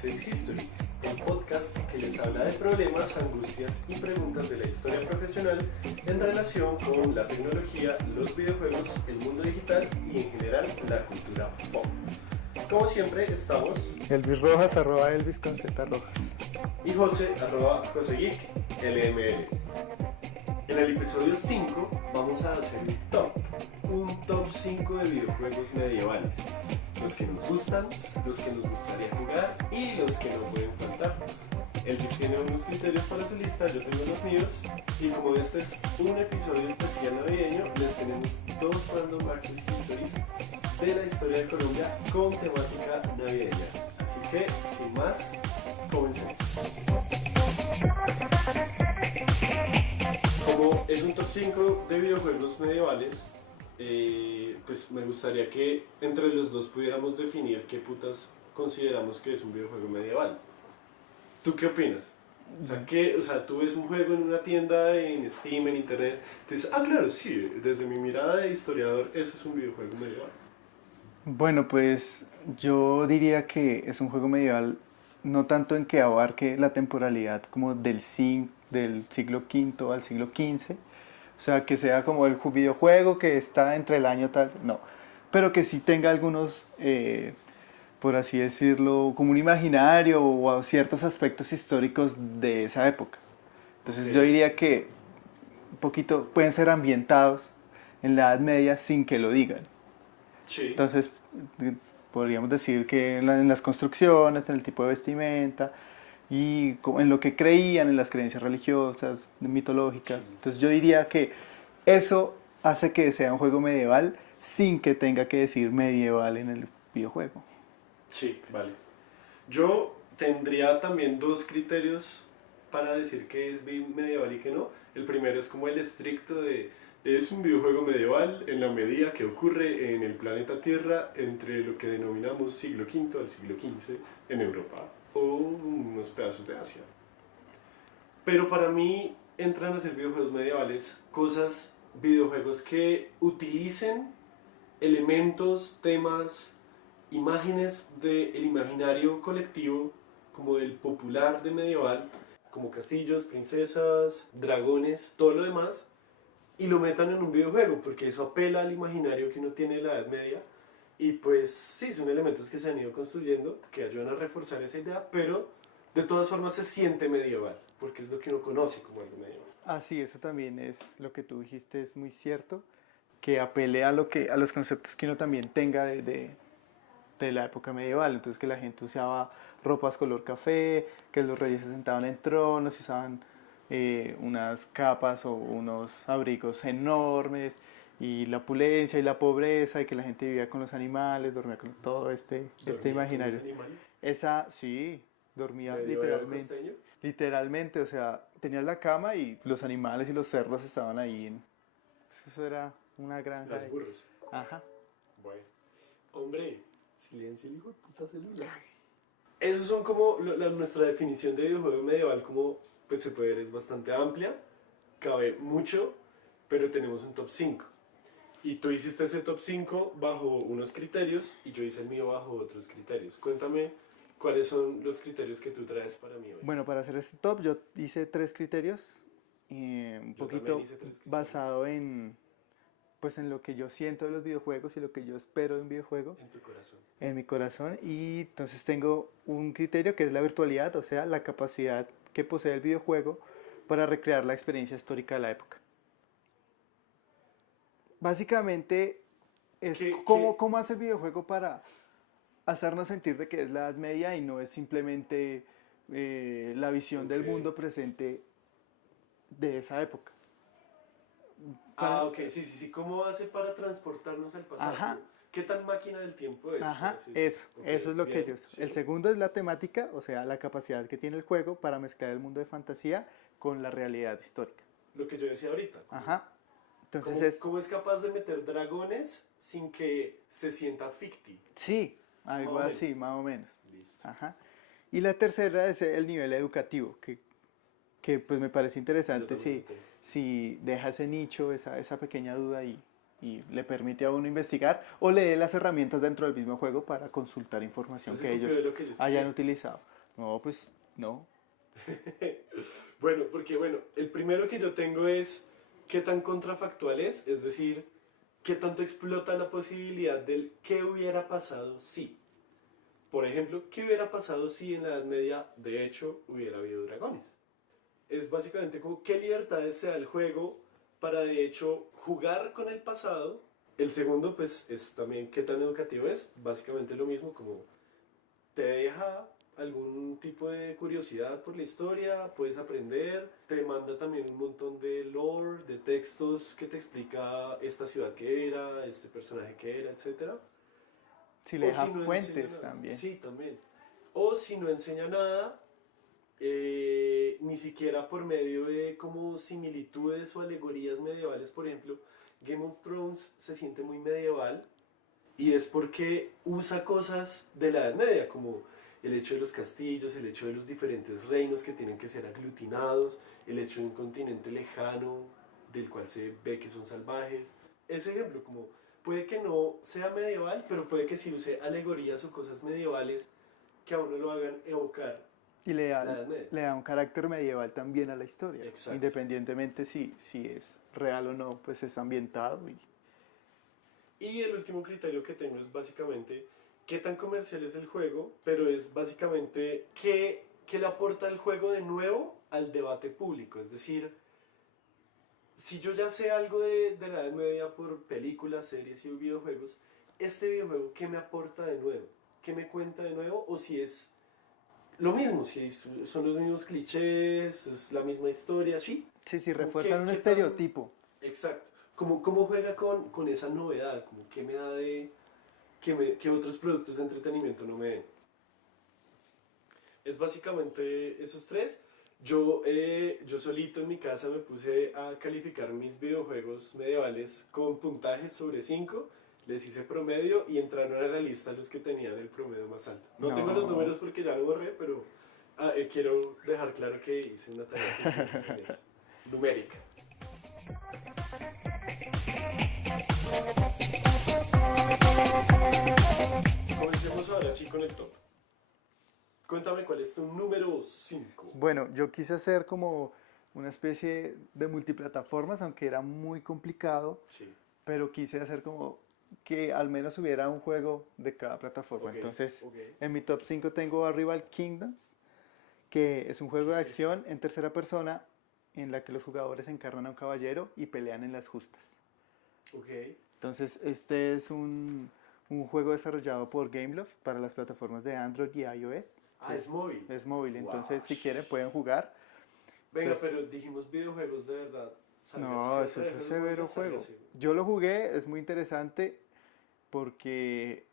Access History, el podcast que les habla de problemas, angustias y preguntas de la historia profesional en relación con la tecnología, los videojuegos, el mundo digital y en general la cultura pop. Como siempre estamos Elvis Rojas, @Elvis con Z Rojas. y José, @JoseGeek, LML. En el episodio 5 vamos a hacer un top 5 de videojuegos medievales. Los que nos gustan, los que nos gustaría jugar y los que no pueden faltar. Elvis tiene unos criterios para su lista, yo tengo los míos. Y como este es un episodio especial navideño, les tenemos dos Random Access Histories de la historia de Colombia con temática navideña. Así que, sin más, comencemos. Como es un top 5 de videojuegos medievales, pues me gustaría que entre los dos pudiéramos definir qué putas consideramos que es un videojuego medieval. ¿Tú qué opinas? O sea, tú ves un juego en una tienda, en Steam, en internet, te dices, claro, sí, desde mi mirada de historiador, eso es un videojuego medieval. Bueno, pues yo diría que es un juego medieval no tanto en que abarque la temporalidad como del siglo V al siglo XV, o sea, que sea como el videojuego que está entre el año tal, no, pero que sí tenga algunos, por así decirlo, como un imaginario o ciertos aspectos históricos de esa época. Entonces yo diría que un poquito pueden ser ambientados en la Edad Media sin que lo digan. Sí. Entonces podríamos decir que en las construcciones, en el tipo de vestimenta y en lo que creían, en las creencias religiosas, mitológicas. Sí. Entonces yo diría que eso hace que sea un juego medieval sin que tenga que decir medieval en el videojuego. Sí, vale. Yo tendría también dos criterios para decir que es medieval y que no. El primero es como el estricto de es un videojuego medieval en la medida que ocurre en el planeta Tierra entre lo que denominamos siglo V al siglo XV en Europa o unos pedazos de Asia. Pero para mí entran a ser videojuegos medievales videojuegos que utilicen elementos, temas, imágenes del imaginario colectivo, como del popular de medieval, como castillos, princesas, dragones, todo lo demás, y lo metan en un videojuego, porque eso apela al imaginario que uno tiene de la Edad Media, y pues sí, son elementos que se han ido construyendo, que ayudan a reforzar esa idea, pero de todas formas se siente medieval, porque es lo que uno conoce como algo medieval. Sí, eso también es lo que tú dijiste, es muy cierto, que apele a los conceptos que uno también tenga de la época medieval. Entonces que la gente usaba ropas color café, que los reyes se sentaban en tronos y usaban unas capas o unos abrigos enormes, y la opulencia y la pobreza, y que la gente vivía con los animales, dormía con todo este imaginario. Sí, dormía literalmente, o sea, tenía la cama y los animales y los cerdos estaban ahí. Eso era una granja. Los burros. Ajá. Bueno, hombre, silencio el hijo de puta celular. Esos son como nuestra definición de videojuego medieval, como pues se puede ver, es bastante amplia, cabe mucho, pero tenemos un top 5. Y tú hiciste ese top 5 bajo unos criterios y yo hice el mío bajo otros criterios. Cuéntame cuáles son los criterios que tú traes para mí hoy. Bueno, para hacer este top yo hice 3 criterios, un poquito basado pues en lo que yo siento de los videojuegos y lo que yo espero de un videojuego. En tu corazón. En mi corazón. Y entonces tengo un criterio que es la virtualidad, o sea, la capacidad que posee el videojuego para recrear la experiencia histórica de la época. Básicamente es cómo hace el videojuego para hacernos sentir de que es la Edad Media y no es simplemente la visión del mundo presente de esa época. Ok, sí. ¿Cómo hace para transportarnos al pasado? Ajá. ¿Qué tan máquina del tiempo es? Ajá, eso es lo que yo... Sí. El segundo es la temática, o sea, la capacidad que tiene el juego para mezclar el mundo de fantasía con la realidad histórica. Lo que yo decía ahorita. Ajá. Entonces ¿Cómo es capaz de meter dragones sin que se sienta ficti? Sí, algo así, más o menos. Listo. Ajá. Y la tercera es el nivel educativo, que pues me parece interesante si deja ese nicho, esa pequeña duda ahí. y le permite a uno investigar o le dé las herramientas dentro del mismo juego para consultar información Esto se que copió ellos de lo que yo hayan escribí. utilizado. No, pues no. Bueno, porque bueno, el primero que yo tengo es qué tan contrafactual es decir, qué tanto explota la posibilidad del qué hubiera pasado si. Por ejemplo, ¿qué hubiera pasado si en la Edad Media, de hecho, hubiera habido dragones? Es básicamente como qué libertades se da el juego para, de hecho, jugar con el pasado. El segundo, pues, es también qué tan educativo es. Básicamente lo mismo, como te deja algún tipo de curiosidad por la historia, puedes aprender, te manda también un montón de lore, de textos que te explica esta ciudad que era, este personaje que era, etcétera. Si le O deja si no enseña fuentes nada, también. sí, también. O si no enseña nada, ni siquiera por medio de como similitudes o alegorías medievales, por ejemplo, Game of Thrones se siente muy medieval y es porque usa cosas de la Edad Media, como el hecho de los castillos, el hecho de los diferentes reinos que tienen que ser aglutinados, el hecho de un continente lejano del cual se ve que son salvajes. Ese ejemplo, como puede que no sea medieval, pero puede que sí use alegorías o cosas medievales que a uno lo hagan evocar Y la Edad Media. le da un carácter medieval también a la historia. Exacto. Independientemente si es real o no, pues es ambientado. Y el último criterio que tengo es básicamente qué tan comercial es el juego, pero es básicamente qué le aporta el juego de nuevo al debate público. Es decir, si yo ya sé algo de la Edad Media por películas, series y videojuegos, este videojuego, ¿qué me aporta de nuevo? ¿Qué me cuenta de nuevo? O si es lo mismo, si son los mismos clichés, es la misma historia, sí. Sí, sí, Como refuerzan un qué tan... estereotipo. Exacto. Cómo juega con esa novedad, como qué me da de que otros productos de entretenimiento no me den. Es básicamente esos tres. Yo solito en mi casa me puse a calificar mis videojuegos medievales con puntajes sobre 5. Les hice promedio y entraron a la lista los que tenían el promedio más alto. No tengo los No. números porque ya lo borré, pero quiero dejar claro que hice una tarea juiciosa en eso. Numérica. Comencemos ahora sí con el top. Cuéntame cuál es tu número 5. Bueno, yo quise hacer como una especie de multiplataformas, aunque era muy complicado, Sí. pero quise hacer como que al menos hubiera un juego de cada plataforma. Ok, Entonces, ok. en mi top 5 tengo a Rival Kingdoms, que es un ¿Qué juego de es eso? acción en tercera persona en la que los jugadores encarnan a un caballero y pelean en las justas. Ok. Entonces, este es un juego desarrollado por Gameloft para las plataformas de Android y iOS. Ah, es móvil. Es móvil, entonces si quieren Wash. pueden jugar. Venga, Entonces, pero dijimos videojuegos de verdad. Sálgase. Si no, vas eso a es un videojuegos severo móviles, juego. sálgase. Yo lo jugué, es muy interesante porque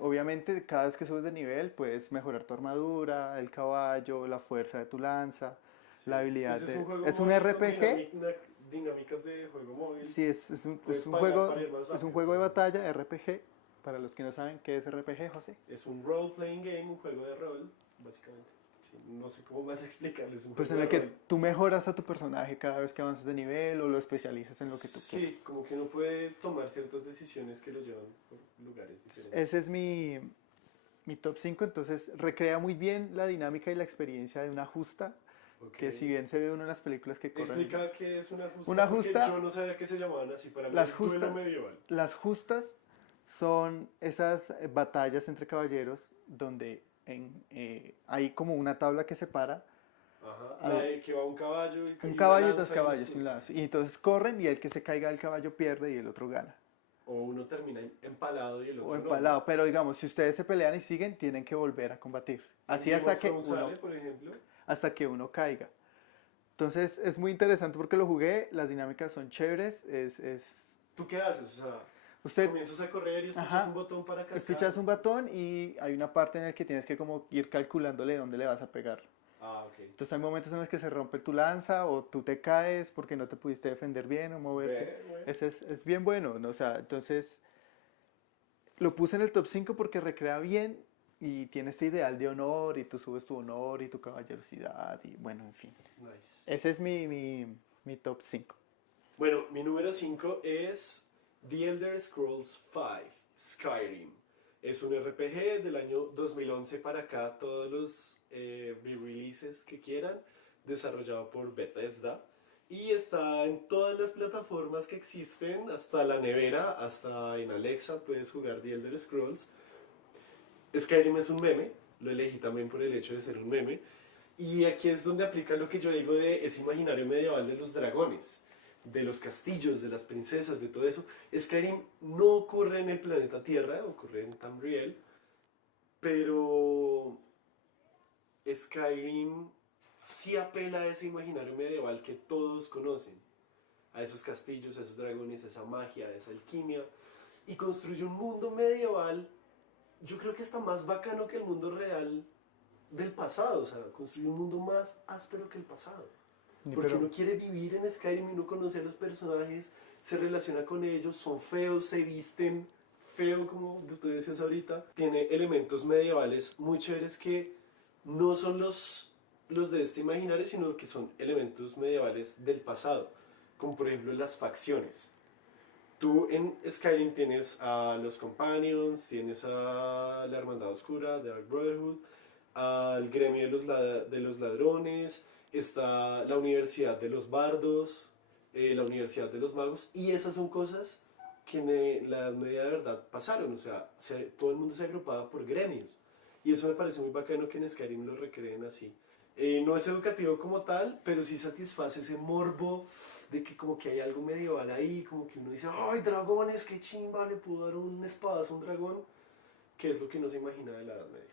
obviamente cada vez que subes de nivel puedes mejorar tu armadura, el caballo, la fuerza de tu lanza, la Sí. habilidad Pues es un de... juego Es un móvil con RPG, dinámicas de juego móvil. sí, Puedes pagar para ir más es un rápido, juego por de ejemplo. batalla, RPG. Para los que no saben qué es RPG, José. Es un role-playing game, un juego de rol, básicamente. Sí, no sé cómo más explicarlo, es un Pues juego en de el que rol. tú mejoras a tu personaje cada vez que avanzas de nivel o lo especializas en lo que tú Sí, quieras. como que uno puede tomar ciertas decisiones que lo llevan por lugares diferentes. Ese es mi top 5, entonces recrea muy bien la dinámica y la experiencia de una justa, Ok. que si bien se ve uno en las películas que corren. Explica qué es una justa, Una porque justa, yo no sabía que se llamaban así. Para mí las es duelo justas, medieval. las justas son esas batallas entre caballeros donde hay como una tabla que separa Ajá. La al, de que va un caballo un y una caballo y dos lanza y un caballos y escudo. un lazo. Y entonces corren y el que se caiga del caballo pierde y el otro gana. O uno termina empalado y el O otro no, ¿no? empalado. Pero digamos, si ustedes se pelean y siguen, tienen que volver a combatir. En Así Game of Thrones sale, por ejemplo. hasta que uno caiga. Entonces es muy interesante porque lo jugué, las dinámicas son chéveres. ¿Tú qué haces? O sea, Usted, comienzas a correr y escuchas un ajá, botón para cascar. espichas un batón y hay una parte en la que tienes que como ir calculándole dónde le vas a pegar. Ah, ok. Entonces hay momentos en los que se rompe tu lanza o tú te caes porque no te pudiste defender bien o moverte. Ve, güey. Ese es bien bueno, ¿no? O sea, entonces lo puse en el top 5 porque recrea bien y tiene este ideal de honor y tú subes tu honor y tu caballerosidad y bueno, en fin. Nice. Ese es mi top 5. Bueno, mi número 5 es The Elder Scrolls V, Skyrim. Es un RPG del año 2011 para acá, todos los re-releases que quieran, desarrollado por Bethesda. Y está en todas las plataformas que existen, hasta la nevera, hasta en Alexa puedes jugar The Elder Scrolls. Skyrim es un meme, lo elegí también por el hecho de ser un meme. Y aquí es donde aplica lo que yo digo de ese imaginario medieval de los dragones, de los castillos, de las princesas, de todo eso. Skyrim no ocurre en el planeta Tierra, ocurre en Tamriel, pero Skyrim sí apela a ese imaginario medieval que todos conocen, a esos castillos, a esos dragones, a esa magia, a esa alquimia, y construye un mundo medieval, yo creo que está más bacano que el mundo real del pasado, o sea, construye un mundo más áspero que el pasado. Porque Pero, uno quiere vivir en Skyrim y uno conoce a los personajes, se relaciona con ellos, son feos, se visten feo, como tú decías ahorita. Tiene elementos medievales muy chéveres que no son los de este imaginario, sino que son elementos medievales del pasado. Como por ejemplo las facciones. Tú en Skyrim tienes a los Companions, tienes a la Hermandad Oscura, The Dark Brotherhood, al gremio de los ladrones, está la Universidad de los Bardos, la Universidad de los Magos, y esas son cosas que en la Edad Media de verdad pasaron, o sea, todo el mundo se agrupaba por gremios, y eso me parece muy bacano que en Skyrim lo recreen así. No es educativo como tal, pero sí satisface ese morbo de que como que hay algo medieval ahí, como que uno dice, ¡ay, dragones, qué chimba! Le pudo dar un espadazo a un dragón, que es lo que no se imagina de la Edad Media.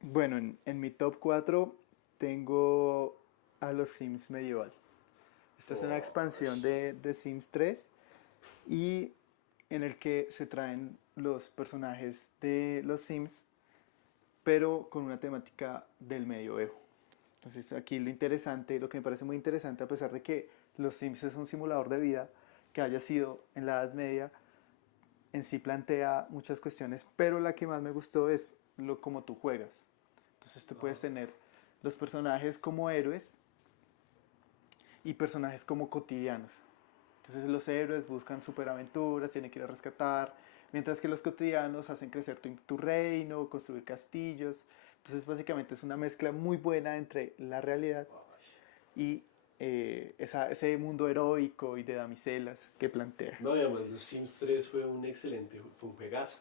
bueno, en mi top 4 tengo a los Sims medieval. Esta es una Oh, expansión de Sims 3 y en el que se traen los personajes de los Sims, pero con una temática del medioevo. Entonces aquí lo interesante, lo que me parece muy interesante, a pesar de que los Sims es un simulador de vida que haya sido en la Edad Media, en sí plantea muchas cuestiones, pero la que más me gustó es lo como tú juegas. Entonces tú puedes ajá. tener los personajes como héroes y personajes como cotidianos. Entonces los héroes buscan superaventuras, tienen que ir a rescatar, mientras que los cotidianos hacen crecer tu reino, construir castillos. Entonces básicamente es una mezcla muy buena entre la realidad y ese mundo heroico y de damiselas que plantea. No, y además los Sims 3 fue un excelente, fue un pegazo.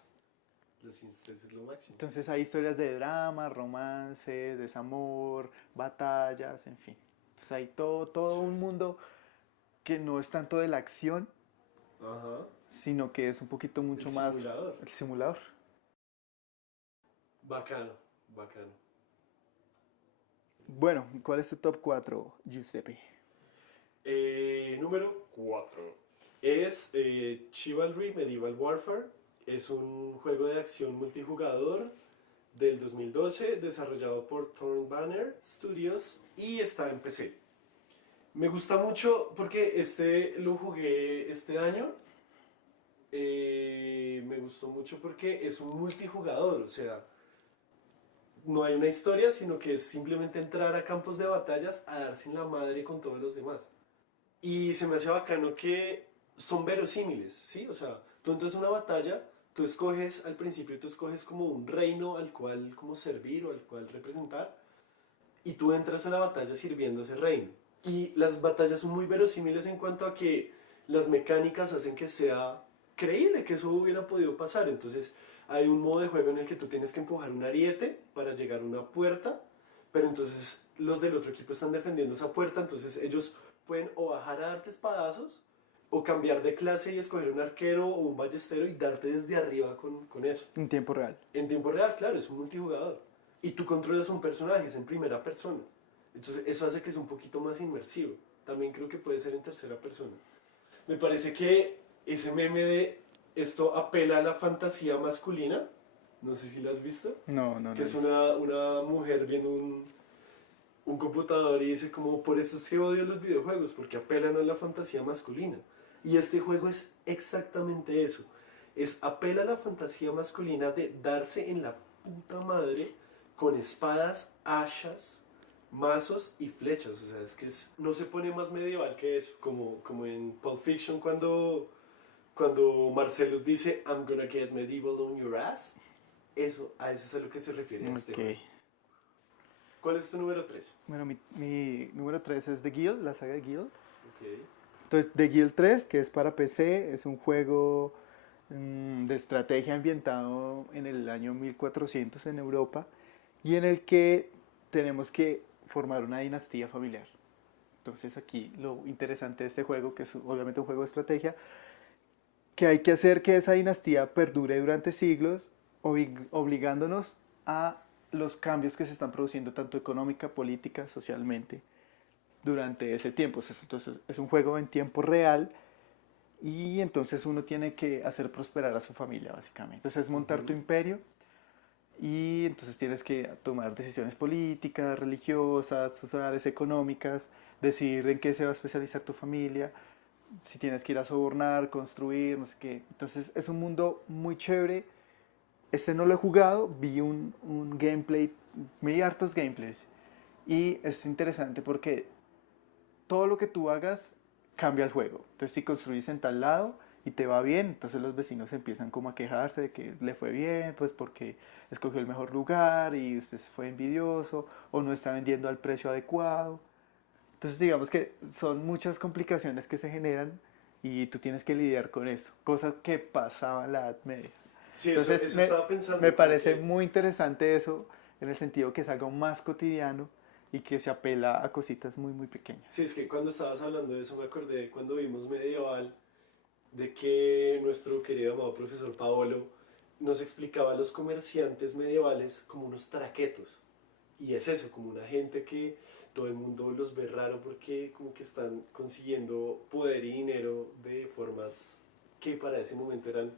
Los Sims 3 es lo máximo. Entonces hay historias de drama, romance, desamor, batallas, en fin. Entonces hay todo un mundo que no es tanto de la acción, Ajá. sino que es un poquito El mucho más simulador. el simulador. Bacano, bacano. Bueno, ¿cuál es tu top 4, Giuseppe? Número 4. Es Chivalry Medieval Warfare. Es un juego de acción multijugador del 2012 desarrollado por Thorn Banner Studios y está en PC. Me gusta mucho porque este lo jugué este año. Me gustó mucho porque es un multijugador, o sea, no hay una historia, sino que es simplemente entrar a campos de batallas a darse en la madre con todos los demás. Y se me hace bacano que son verosímiles, ¿sí? O sea, tú entras a una batalla, tú escoges, al principio tú escoges como un reino al cual como servir o al cual representar, y tú entras a la batalla sirviendo ese reino. Y las batallas son muy verosímiles en cuanto a que las mecánicas hacen que sea creíble que eso hubiera podido pasar. Entonces hay un modo de juego en el que tú tienes que empujar un ariete para llegar a una puerta, pero entonces los del otro equipo están defendiendo esa puerta, entonces ellos pueden o bajar a darte espadazos o cambiar de clase y escoger un arquero o un ballestero y darte desde arriba con eso. En tiempo real. En tiempo real, claro, es un multijugador. Y tú controlas un personaje, es en primera persona. Entonces eso hace que sea un poquito más inmersivo. También creo que puede ser en tercera persona. Me parece que ese meme de esto apela a la fantasía masculina, no sé si lo has visto, No, no, que no. es una mujer viendo un computador y dice como, por esto es que odio los videojuegos, porque apelan a la fantasía masculina. Y este juego es exactamente eso. Es apela a la fantasía masculina de darse en la puta madre con espadas, hachas, mazos y flechas. O sea, es que no se pone más medieval que eso. Como en Pulp Fiction Cuando Marcellus dice, I'm gonna get medieval on your ass, a eso es a lo que se refiere este Ok. juego. ¿Cuál es tu número 3? Bueno, mi número 3 es The Guild, la saga de Guild. Ok. Entonces, The Guild 3, que es para PC, es un juego de estrategia ambientado en el año 1400 en Europa y en el que tenemos que formar una dinastía familiar. Entonces aquí lo interesante de este juego, que es obviamente un juego de estrategia, que hay que hacer que esa dinastía perdure durante siglos, obligándonos a los cambios que se están produciendo tanto económica, política, socialmente durante ese tiempo. Entonces es un juego en tiempo real y entonces uno tiene que hacer prosperar a su familia básicamente. Entonces es montar tu imperio y entonces tienes que tomar decisiones políticas, religiosas, sociales, económicas, decidir en qué se va a especializar tu familia, si tienes que ir a sobornar, construir, no sé qué. Entonces es un mundo muy chévere. Este no lo he jugado, vi un gameplay, vi hartos gameplays y es interesante porque todo lo que tú hagas cambia el juego. Entonces si construyes en tal lado y te va bien, entonces los vecinos empiezan como a quejarse de que le fue bien, pues porque escogió el mejor lugar y usted se fue envidioso o no está vendiendo al precio adecuado. Entonces digamos que son muchas complicaciones que se generan y tú tienes que lidiar con eso, cosas que pasaban en la Edad Media. Sí, Entonces eso estaba pensando. me Como parece que, muy interesante eso en el sentido que es algo más cotidiano y que se apela a cositas muy muy pequeñas. sí, es que cuando estabas hablando de eso me acordé de cuando vimos Medieval, de que nuestro querido amado profesor Paolo nos explicaba a los comerciantes medievales como unos traquetos. Y es eso, como una gente que todo el mundo los ve raro porque como que están consiguiendo poder y dinero de formas que para ese momento eran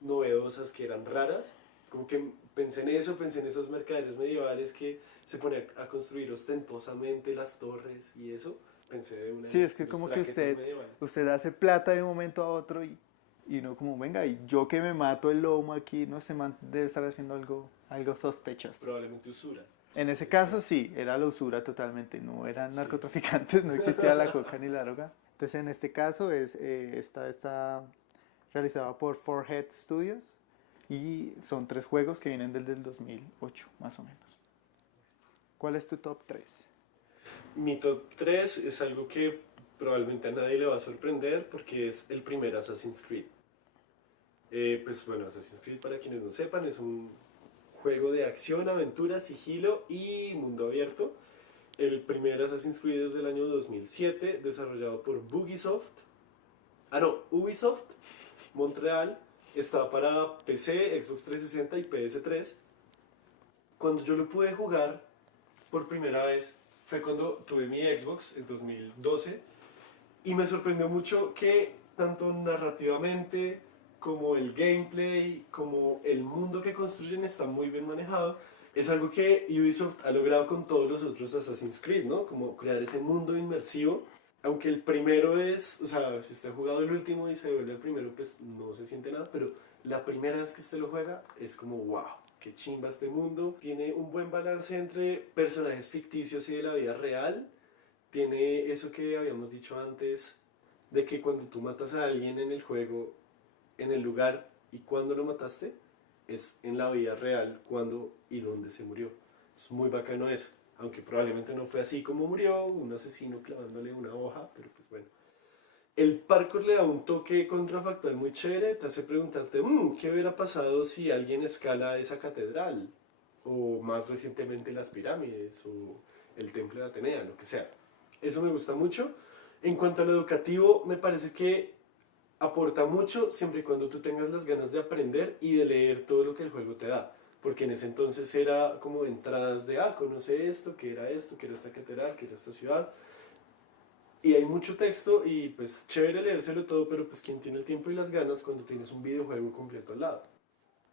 novedosas, que eran raras. Como que pensé en esos mercaderes medievales que se ponían a construir ostentosamente las torres y eso. Pensé de una Sí, es vez, que los como que traquetos medievales. usted hace plata de un momento a otro y no como, venga, y yo que me mato el lomo aquí, no sé, man, debe estar haciendo algo sospechoso. Probablemente usura. En ese caso Exacto. sí, era la usura totalmente, no eran Sí. narcotraficantes, no existía la coca ni la droga. Entonces en este caso está realizado por Four Head Studios y son 3 juegos que vienen desde el 2008, más o menos. ¿Cuál es tu top 3? Mi top 3 es algo que probablemente a nadie le va a sorprender porque es el primer Assassin's Creed. Pues bueno, Assassin's Creed, para quienes no sepan, es un juego de acción, aventura, sigilo y mundo abierto. El primer Assassin's Creed es del año 2007, desarrollado por Bugisoft. Ah, no, Ubisoft, Montreal. Está para PC, Xbox 360 y PS3. Cuando yo lo pude jugar por primera vez fue cuando tuve mi Xbox en 2012 y me sorprendió mucho que tanto narrativamente como el gameplay, como el mundo que construyen está muy bien manejado. Es algo que Ubisoft ha logrado con todos los otros Assassin's Creed, ¿no? Como crear ese mundo inmersivo. Aunque el primero es, o sea, si usted ha jugado el último y se vuelve el primero, pues no se siente nada, pero la primera vez que usted lo juega es como, wow, qué chimba este mundo. Tiene un buen balance entre personajes ficticios y de la vida real. Tiene eso que habíamos dicho antes, de que cuando tú matas a alguien en el juego, en el lugar y cuando lo mataste, es en la vida real cuándo y dónde se murió. Es muy bacano eso. Aunque probablemente no fue así como murió, un asesino clavándole una hoja, pero pues bueno. El parkour le da un toque contrafactual muy chévere, te hace preguntarte, ¿qué hubiera pasado si alguien escala esa catedral? O más recientemente las pirámides, o el templo de Atenea, lo que sea. Eso me gusta mucho. En cuanto a lo educativo, me parece que aporta mucho siempre y cuando tú tengas las ganas de aprender y de leer todo lo que el juego te da. Porque en ese entonces era como entradas de, conoce esto, que era esta catedral, que era esta ciudad. Y hay mucho texto y pues chévere leérselo todo, pero pues quien tiene el tiempo y las ganas cuando tienes un videojuego completo al lado.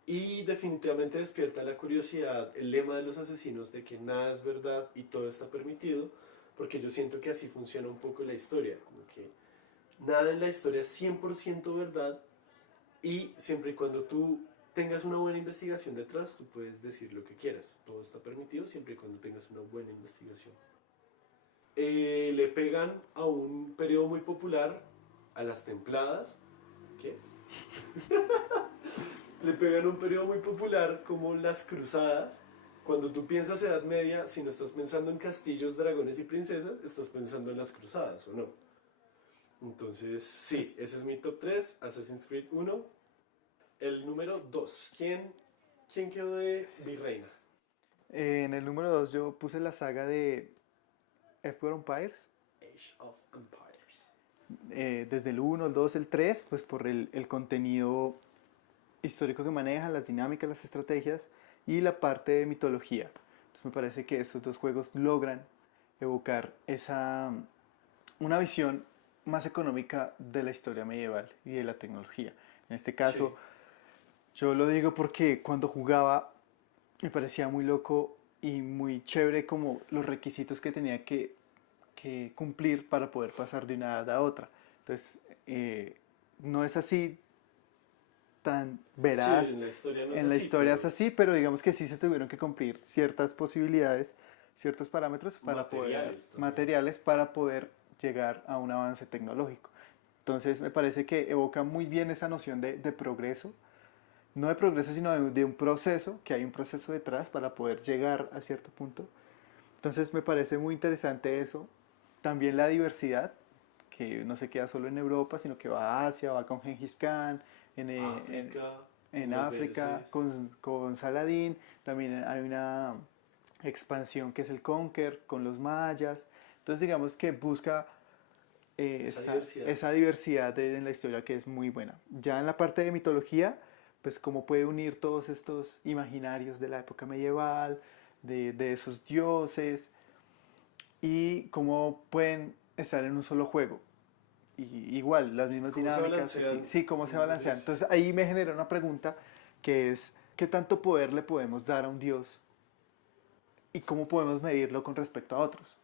Y definitivamente despierta la curiosidad, el lema de los asesinos de que nada es verdad y todo está permitido, porque yo siento que así funciona un poco la historia, como que nada en la historia es 100% verdad y siempre y cuando tú tengas una buena investigación detrás, tú puedes decir lo que quieras. Todo está permitido siempre y cuando tengas una buena investigación. Le pegan a un periodo muy popular, a las templadas. ¿Qué? Le pegan un periodo muy popular como las cruzadas. Cuando tú piensas Edad Media, si no estás pensando en castillos, dragones y princesas, estás pensando en las cruzadas, ¿o no? Entonces, sí, ese es mi top 3, Assassin's Creed 1. El número 2, ¿quién quedó de Virreina? En el número 2 yo puse la saga de F-War Empires, Age of Empires. desde el uno, el 2, el 3, pues por el contenido histórico que maneja, las dinámicas, las estrategias y la parte de mitología. Entonces me parece que estos dos juegos logran evocar una visión más económica de la historia medieval y de la tecnología. En este caso, yo lo digo porque cuando jugaba me parecía muy loco y muy chévere como los requisitos que tenía que cumplir para poder pasar de una edad a otra. Entonces, no es así tan Sí, veraz. en la historia no es En la así, historia es así, pero digamos que sí se tuvieron que cumplir ciertas posibilidades, ciertos parámetros para materiales también. materiales para poder llegar a un avance tecnológico. Entonces me parece que evoca muy bien esa noción de progreso, no de progreso sino de un proceso, que hay un proceso detrás para poder llegar a cierto punto. Entonces me parece muy interesante eso. También la diversidad, que no se queda solo en Europa, sino que va a Asia, va con Gengis Khan, África, en los África DLCs. con Saladín, también hay una expansión que es el Conquer con los mayas. Entonces digamos que busca Esa diversidad. esa diversidad en la historia que es muy buena. Ya en la parte de mitología, pues cómo puede unir todos estos imaginarios de la época medieval, de esos dioses, y cómo pueden estar en un solo juego. Y igual, las mismas ¿Cómo se dinámicas, así. balancean Sí, cómo se ambos balancean. dioses? Entonces ahí me genera una pregunta que es, ¿qué tanto poder le podemos dar a un dios y cómo podemos medirlo con respecto a otros?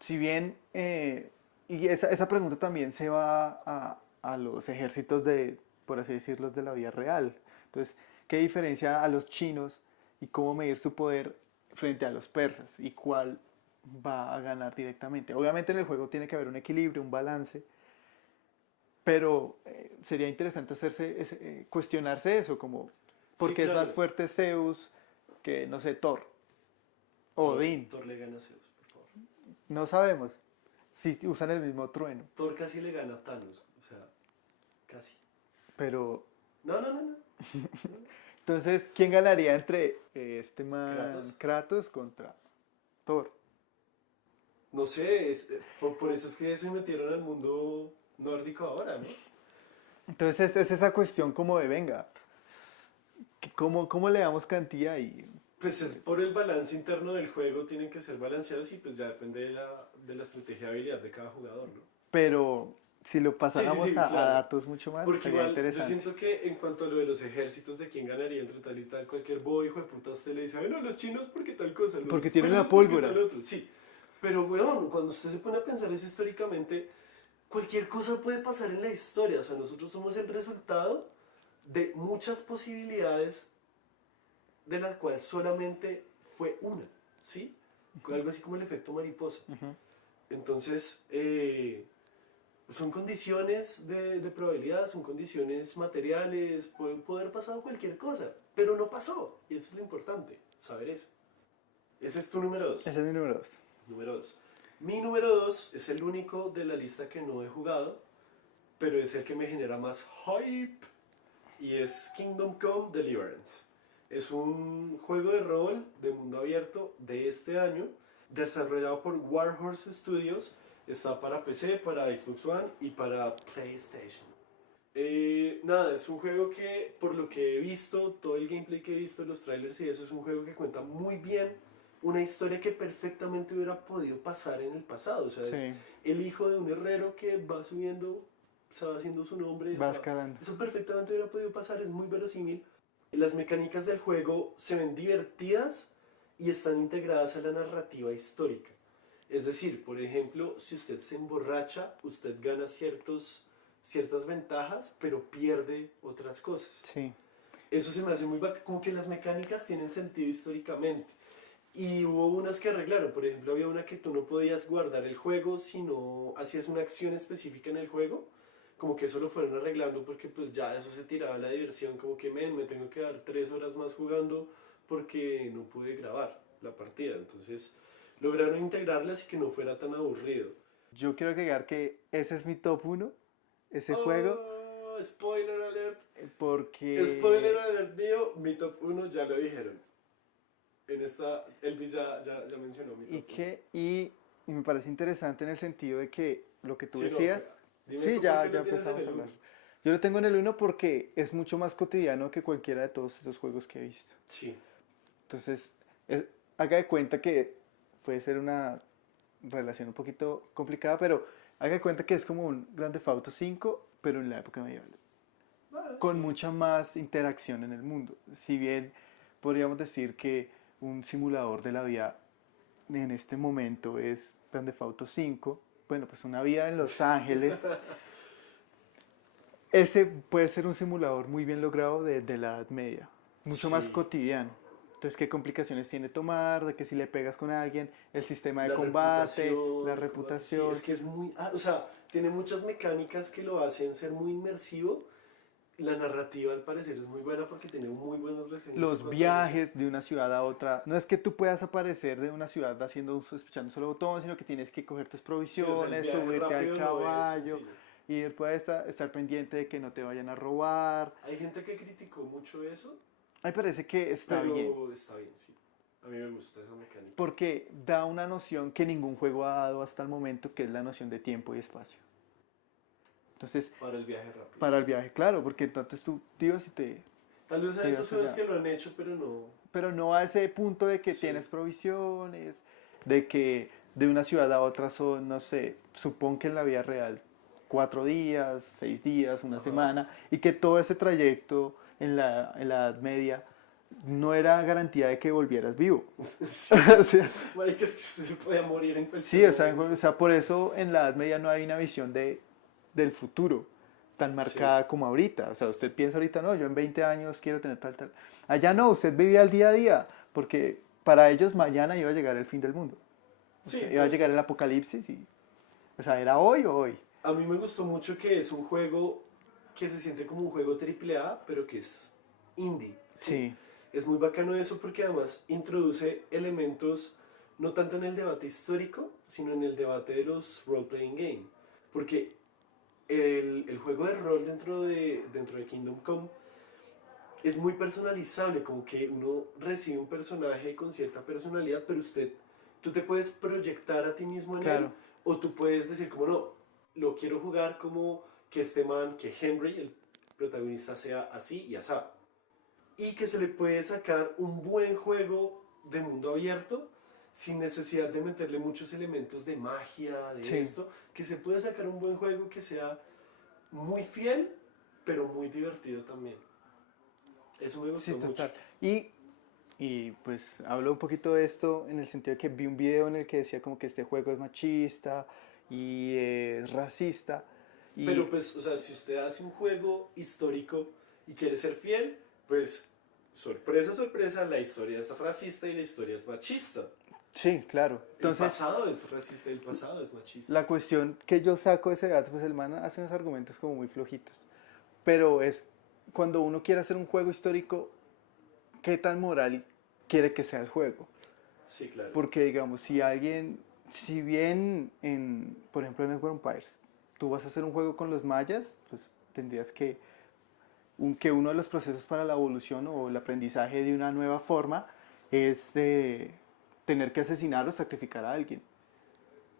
Si bien, y esa pregunta también se va a los ejércitos de, por así decirlo, de la vida real. Entonces, ¿qué diferencia a los chinos y cómo medir su poder frente a los persas? ¿Y cuál va a ganar directamente? Obviamente en el juego tiene que haber un equilibrio, un balance, pero sería interesante cuestionarse eso, como, ¿por Sí, qué es más claro. fuerte Zeus que, no sé, Thor o Odín? Thor le gana a Zeus, por favor. No sabemos si usan el mismo trueno, Thor casi le gana a Thanos, o sea, casi. pero No, no, no, no. entonces, ¿quién ganaría entre este man Kratos. Kratos contra Thor? No sé, por eso es que se metieron al mundo nórdico ahora, ¿no? Entonces es esa cuestión como de, venga, ¿cómo le damos cantidad? Pues es por el balance interno del juego, tienen que ser balanceados y pues ya depende de la estrategia y habilidad de cada jugador, ¿no? Pero si lo Sí, sí, pasáramos sí, a claro. datos mucho más, Porque sería igual, yo interesante. siento que en cuanto a lo de los ejércitos, de quién ganaría entre tal y tal, cualquier bobo hijo de puta a usted le dice, ay no, los chinos porque tal cosa, Porque los tienen la persas porque pólvora. tal otro, sí. Pero weón, cuando usted se pone a pensar eso históricamente, cualquier cosa puede pasar en la historia, o sea, nosotros somos el resultado de muchas posibilidades de las cuales solamente fue una, ¿sí? Algo así como el efecto mariposa. Ujú. Entonces, son condiciones de probabilidad, son condiciones materiales, puede haber pasado cualquier cosa, pero no pasó, y eso es lo importante, saber eso. Ese es tu número 2. Ese es mi número 2. Número 2. Mi número 2 es el único de la lista que no he jugado, pero es el que me genera más hype, y es Kingdom Come Deliverance. Es un juego de rol de mundo abierto de este año, desarrollado por Warhorse Studios. Está para PC, para Xbox One y para PlayStation. Nada, es un juego que, por lo que he visto, todo el gameplay que he visto, los trailers y eso, es un juego que cuenta muy bien una historia que perfectamente hubiera podido pasar en el pasado. O sea, es Sí, el hijo de un herrero que va subiendo, se va haciendo su nombre. va escalando. Eso perfectamente hubiera podido pasar, es muy verosímil. Las mecánicas del juego se ven divertidas y están integradas a la narrativa histórica. Es decir, por ejemplo, si usted se emborracha, usted gana ciertas ventajas, pero pierde otras cosas. Sí. Eso se me hace muy bacán, como que las mecánicas tienen sentido históricamente. Y hubo unas que arreglaron, por ejemplo, había una que tú no podías guardar el juego si no hacías una acción específica en el juego. como que eso lo fueron arreglando porque pues ya eso se tiraba la diversión, como que me tengo que dar 3 horas más jugando porque no pude grabar la partida. Entonces lograron integrarlas y que no fuera tan aburrido. Yo quiero agregar que ese es mi top uno, ese juego, Oh, spoiler alert. Spoiler porque... alert mío, mi top uno ya lo dijeron. En esta, Elvis ya mencionó mi Y, top uno. y me parece interesante en el sentido de que lo que tú Sí, no, decías, dime sí, tú por ya, qué ya lo tienes en empezamos a el hablar. uno. Yo lo tengo en el uno porque es mucho más cotidiano que cualquiera de todos estos juegos que he visto. Sí, Entonces, haga de cuenta que puede ser una relación un poquito complicada, pero haga de cuenta que es como un Grand Theft Auto 5, pero en la época medieval, con sí. mucha más interacción en el mundo. Si bien podríamos decir que un simulador de la vida en este momento es Grand Theft Auto 5, bueno, pues una vida en Los Ángeles, ese puede ser un simulador muy bien logrado de la Edad Media, mucho más Sí, cotidiano. Entonces, ¿qué complicaciones tiene tomar? De que si le pegas con alguien, el sistema de la combate, la reputación, el combate, sí, reputación, es que es muy, o sea, tiene muchas mecánicas que lo hacen ser muy inmersivo. La narrativa al parecer es muy buena porque tiene muy buenas reseñas en los cuanto a eso. viajes de una ciudad a otra. No es que tú puedas aparecer de una ciudad escuchando solo botón, sino que tienes que coger tus Sí, o sea, el provisiones, viaje subirte al rápido no es caballo sencillo. y después estar pendiente de que no te vayan a robar. Hay gente que criticó mucho eso, A mí me parece que está bien, pero está bien, sí. A mí me gusta esa mecánica. porque da una noción que ningún juego ha dado hasta el momento, que es la noción de tiempo y espacio. Entonces, Para el viaje rápido, para sí. el viaje, claro, porque entonces tú te ibas y Tal vez te hay otros ibas juegos allá. que lo han hecho, pero no. Pero no a ese punto de que Sí. tienes provisiones, de que de una ciudad a otra son, no sé, supón que en la vida real 4 días, 6 días, una Ajá. semana, y que todo ese trayecto en la Edad Media no era garantía de que volvieras vivo. Sí. O sea, Marica, es que usted se puede morir en sí, cualquier o momento. sea, por eso en la Edad Media no hay una visión del futuro tan Sí. marcada como ahorita. O sea, usted piensa ahorita, no, yo en 20 años quiero tener tal, tal. Allá no, usted vivía el día a día, porque para ellos mañana iba a llegar el fin del mundo. O sea, Sí, iba a pues llegar el apocalipsis y, o sea, era hoy o hoy. a mí me gustó mucho que es un juego que se siente como un juego triple A, pero que es indie, ¿sí? Sí, Es muy bacano eso porque además introduce elementos no tanto en el debate histórico, sino en el debate de los role-playing game. Porque el juego de rol dentro de Kingdom Come es muy personalizable, como que uno recibe un personaje con cierta personalidad, pero tú te puedes proyectar a ti mismo en él, claro. o tú puedes decir como no, lo quiero jugar como que este man, que Henry, el protagonista, sea así y asá. Y que se le puede sacar un buen juego de mundo abierto sin necesidad de meterle muchos elementos de magia, de Sí, esto, que se puede sacar un buen juego que sea muy fiel, pero muy divertido también. Eso me sí, gustó mucho. total. Y pues hablo un poquito de esto en el sentido de que vi un video en el que decía como que este juego es machista y es racista. Pero Y pues, o sea, si usted hace un juego histórico y quiere ser fiel, pues sorpresa, sorpresa, la historia es racista y la historia es machista. sí, claro. El Entonces, pasado es racista y el pasado es machista. la cuestión que yo saco de ese debate, pues el man hace unos argumentos como muy flojitos. Pero es cuando uno quiere hacer un juego histórico, ¿qué tan moral quiere que sea el juego? Sí, claro. Porque digamos, si alguien, si bien por ejemplo en el Empires, tú vas a hacer un juego con los mayas, pues tendrías que uno de los procesos para la evolución o el aprendizaje de una nueva forma es tener que asesinar o sacrificar a alguien.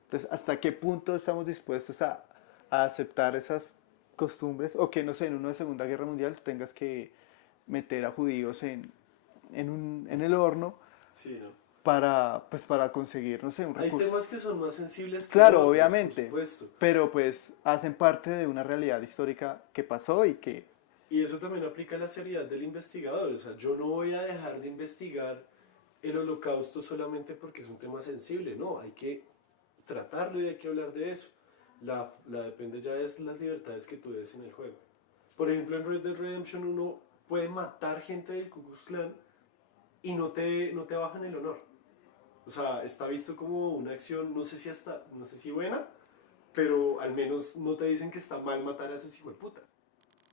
Entonces, ¿hasta qué punto estamos dispuestos a aceptar esas costumbres? O que, no sé, en una Segunda Guerra Mundial tú tengas que meter a judíos en el horno Sí, ¿no? pues, para conseguir, no sé, un Hay recurso. temas que son más sensibles que Claro, otros, por obviamente, supuesto. pero pues hacen parte de una realidad histórica que pasó y que, Y eso también aplica a la seriedad del investigador. O sea, yo no voy a dejar de investigar el holocausto solamente porque es un tema sensible. No, hay que tratarlo y hay que hablar de eso. La depende ya es las libertades que tú des en el juego. Por ejemplo, en Red Dead Redemption uno puede matar gente del Ku Klux Klan y no te bajan el honor. O sea, está visto como una acción, no sé si buena, pero al menos no te dicen que está mal matar a esos hijueputas.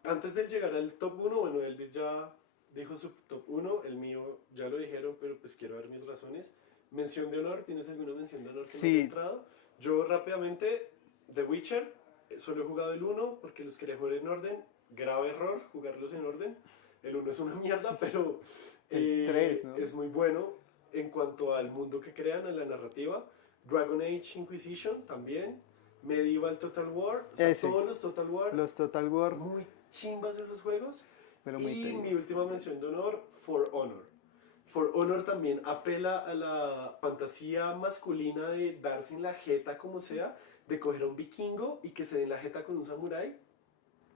Antes de llegar al top uno, bueno, Elvis ya dijo su top uno, el mío ya lo dijeron, pero pues quiero ver mis razones. Mención de honor, ¿tienes alguna mención de honor que no haya Sí, entrado? Yo rápidamente, The Witcher, solo he jugado el uno porque los quería jugar en orden. Grave error jugarlos en orden. El uno es una mierda, pero el 3, ¿no? es muy bueno en cuanto al mundo que crean, a la narrativa. Dragon Age Inquisition también. Medieval Total War, o sea, Ese, todos los Total War, los Total War, muy chimbas esos juegos. pero muy Y mi tediosos. última mención de honor, For Honor. For Honor también apela a la fantasía masculina de darse en la jeta como sea, de coger a un vikingo y que se den la jeta con un samurái.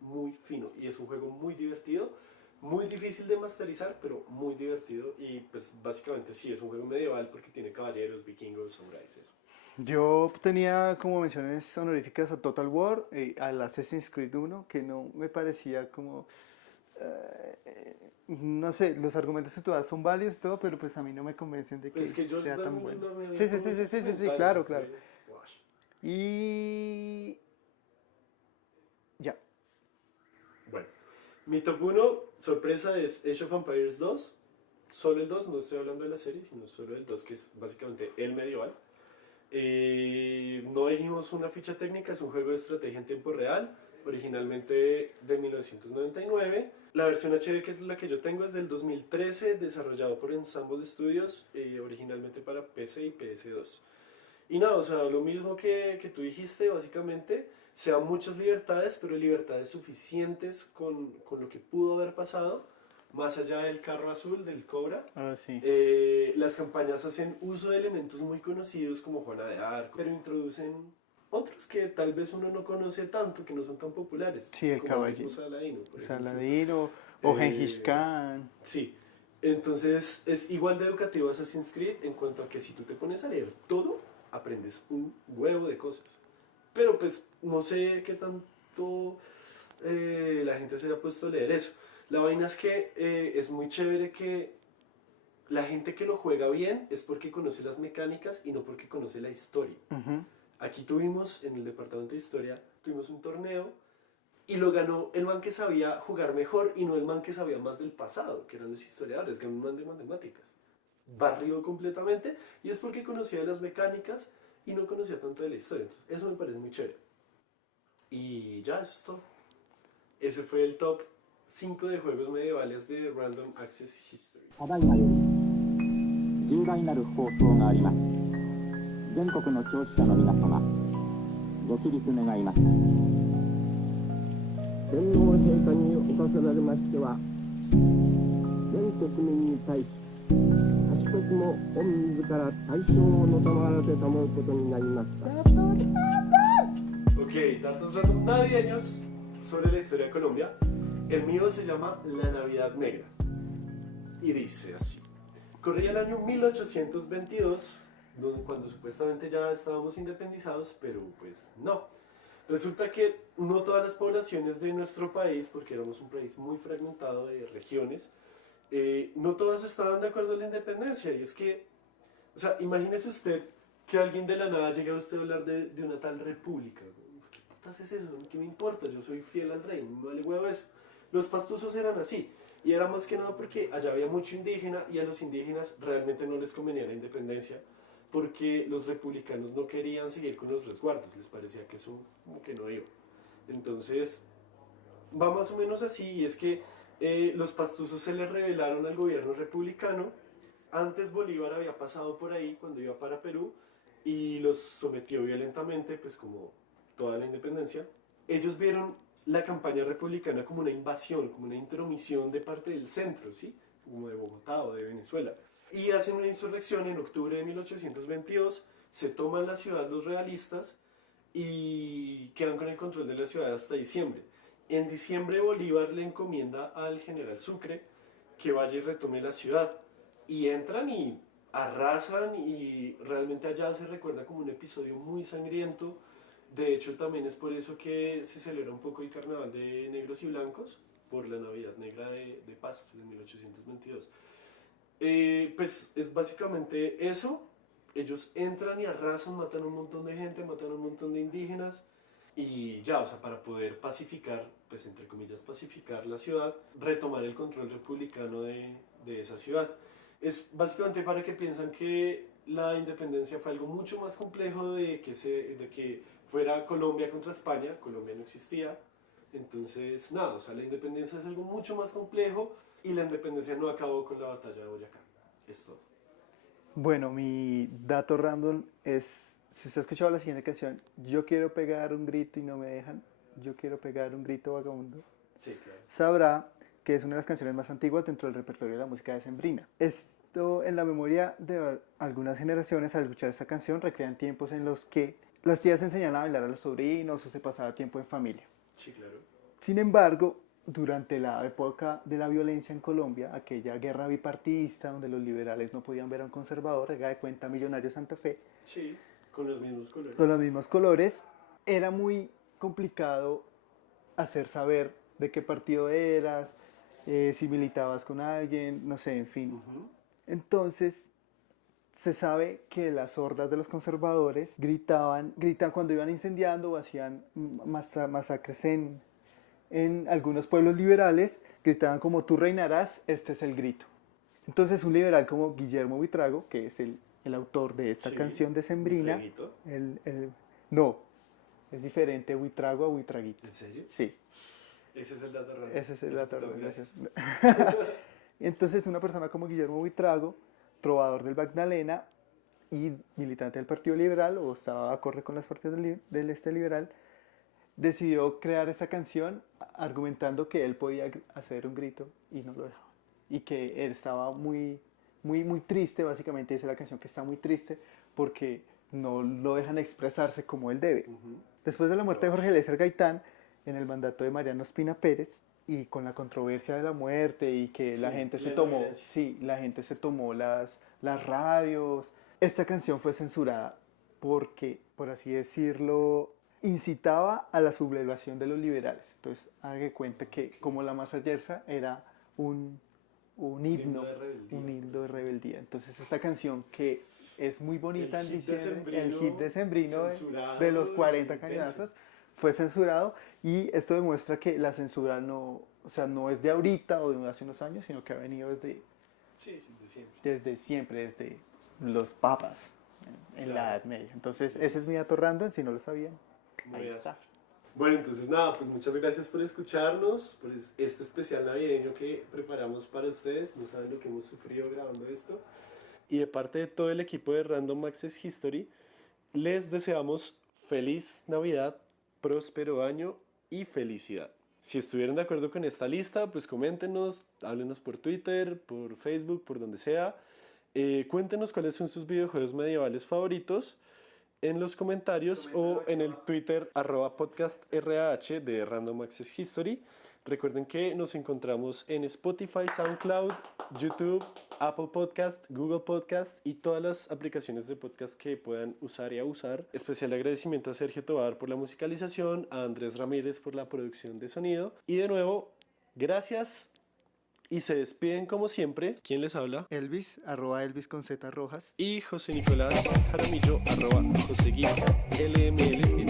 Muy fino. Y es un juego muy divertido, muy difícil de masterizar, pero muy divertido. Y pues básicamente sí, es un juego medieval porque tiene caballeros, vikingos, samuráis, eso. Yo tenía como menciones honoríficas a Total War, al Assassin's Creed 1, que no me parecía como... no sé, los argumentos que tú das son válidos y todo, pero pues a mí no me convencen de que Pues es que yo sea tan no, bueno. no me Sí, había sí, como sí, sí, esos sí, sí, sí, comentarios, claro, claro. fue, wash. Y ya. Bueno, mi top uno sorpresa, es Age of Empires 2. Solo el 2, no estoy hablando de la serie, sino solo el 2, que es básicamente el medieval. No dijimos una ficha técnica, es un juego de estrategia en tiempo real, originalmente de 1999. La versión HD, que es la que yo tengo, es del 2013, desarrollado por Ensemble Studios, originalmente para PC y PS2. Y nada, o sea, lo mismo que tú dijiste, básicamente, se dan muchas libertades, pero libertades suficientes con lo que pudo haber pasado, más allá del carro azul, del Cobra. Ah, sí. Las campañas hacen uso de elementos muy conocidos como Juana de Arco, pero introducen otros que tal vez uno no conoce tanto, que no son tan populares, Sí, el como el mismo caballero. Saladino, por ejemplo. Saladino o Genghis Eh, Khan. sí, entonces es igual de educativo Assassin's Creed en cuanto a que si tú te pones a leer todo, aprendes un huevo de cosas. Pero pues no sé qué tanto la gente se haya puesto a leer eso. La vaina es que es muy chévere que la gente que lo juega bien es porque conoce las mecánicas y no porque conoce la historia. Ujú. Aquí tuvimos, en el departamento de historia, tuvimos un torneo y lo ganó el man que sabía jugar mejor y no el man que sabía más del pasado, que eran los historiadores, ganó un man de matemáticas. Barrió completamente y es porque conocía las mecánicas y no conocía tanto de la historia. Entonces, eso me parece muy chévere. Y ya, eso es todo. Ese fue el top 5 de juegos medievales de Random Access History. ただいまより重大なる放送があります。全国の聴取者の皆様、ご起立願います。天皇陛下におかせられましては、全国民に対し、賢くも御自ら大正をのたまらせたもうことになりました。 Ok, datos random navideños sobre la historia de Colombia. El mío se llama La Navidad Negra. Y dice así. Corría el año 1822, cuando supuestamente ya estábamos independizados, pero pues no. Resulta que no todas las poblaciones de nuestro país, porque éramos un país muy fragmentado de regiones, no todas estaban de acuerdo en la independencia. Y es que, o sea, imagínese usted que alguien de la nada llegue a usted a hablar de una tal república. ¿Qué putas es eso? ¿Qué me importa? Yo soy fiel al rey, me vale huevo eso. Los pastusos eran así. Y era más que nada porque allá había mucho indígena y a los indígenas realmente no les convenía la independencia porque los republicanos no querían seguir con los resguardos, les parecía que eso como que no iba. Entonces, va más o menos así, y es que los pastusos se les rebelaron al gobierno republicano. Antes Bolívar había pasado por ahí cuando iba para Perú y los sometió violentamente, pues como toda la independencia. Ellos vieron la campaña republicana como una invasión, como una intromisión de parte del centro, ¿sí? Como de Bogotá o de Venezuela. Y hacen una insurrección en octubre de 1822, se toman la ciudad los realistas y quedan con el control de la ciudad hasta diciembre. En diciembre Bolívar le encomienda al general Sucre que vaya y retome la ciudad. Y entran y arrasan y realmente allá se recuerda como un episodio muy sangriento. De hecho también es por eso que se celebra un poco el carnaval de negros y blancos, por la Navidad Negra de Pasto de 1822. Pues es básicamente eso. Ellos entran y arrasan, matan a un montón de gente, matan a un montón de indígenas. y ya, o sea, para poder pacificar, pues entre comillas, pacificar la ciudad, retomar el control republicano de esa ciudad. Es básicamente para que piensan que la independencia fue algo mucho más complejo de que fuera Colombia contra España. Colombia no existía. Entonces, nada, o sea, la independencia es algo mucho más complejo y la independencia no acabó con la batalla de Boyacá. Es todo. Bueno, mi dato random es, si usted ha escuchado la siguiente canción, yo quiero pegar un grito y no me dejan, yo quiero pegar un grito vagabundo, Sí, claro. sabrá que es una de las canciones más antiguas dentro del repertorio de la música decembrina. Esto en la memoria de algunas generaciones, al escuchar esta canción, recrean tiempos en los que las tías enseñaban a bailar a los sobrinos o se pasaba tiempo en familia. Sí, claro. Sin embargo, durante la época de la violencia en Colombia, aquella guerra bipartidista donde los liberales no podían ver a un conservador, haga de cuenta Millonario Santa Fe, Sí, con los mismos colores. con los mismos colores, era muy complicado hacer saber de qué partido eras, si militabas con alguien, no sé, en fin. Ujú. Entonces, se sabe que las hordas de los conservadores gritaban cuando iban incendiando o hacían masacres en algunos pueblos liberales, gritaban como tú reinarás, este es el grito. Entonces un liberal como Guillermo Buitrago, que es el autor de esta Sí. canción decembrina, ¿Buitraguito? no, es diferente Buitrago a Buitraguito. ¿En serio? Sí, Ese es el dato raro. ese es el Eso, dato. perdón, Gracias. Entonces una persona como Guillermo Buitrago, trovador del Magdalena y militante del Partido Liberal, o estaba acorde con las partidas del este liberal, decidió crear esta canción argumentando que él podía hacer un grito y no lo dejaba. Y que él estaba muy triste, básicamente dice la canción que está muy triste porque no lo dejan expresarse como él debe. Ujú. Después de la muerte de Jorge Eliezer Gaitán, en el mandato de Mariano Ospina Pérez, y con la controversia de la muerte y que la Sí, gente se la tomó, violencia. sí, la gente se tomó las radios, esta canción fue censurada porque, por así decirlo, incitaba a la sublevación de los liberales. Entonces, haga de cuenta que como la Marsellesa era un himno, de rebeldía, un himno de pues. rebeldía. Entonces, esta canción que es muy bonita El en hit diciembre, el decembrino, hit decembrino censurado de los 40 y cañonazos, fue censurado, y esto demuestra que la censura no, o sea, no es de ahorita o de hace unos años, sino que ha venido Sí, sí, de siempre. desde siempre, desde los papas en la Claro. Edad Media. Entonces, ese es mi dato random, si no lo sabían. Muy Ahí bien. está. Bueno, entonces nada, pues muchas gracias por escucharnos, por este especial navideño que preparamos para ustedes. No saben lo que hemos sufrido grabando esto. Y de parte de todo el equipo de Random Access History, les deseamos feliz Navidad, próspero año y felicidad. Si estuvieron de acuerdo con esta lista, pues coméntenos, háblenos por Twitter, por Facebook, por donde sea. Cuéntenos cuáles son sus videojuegos medievales favoritos en los comentarios o en el Twitter @podcastrah de Random Access History. Recuerden que nos encontramos en Spotify, SoundCloud, YouTube, Apple Podcast, Google Podcast y todas las aplicaciones de podcast que puedan usar y abusar. Especial agradecimiento a Sergio Tobar por la musicalización, a Andrés Ramírez por la producción de sonido y de nuevo, gracias y se despiden como siempre. ¿Quién les habla? Elvis, @Elvis con Z Rojas. Y José Nicolás Jaramillo, @José Guido, LML.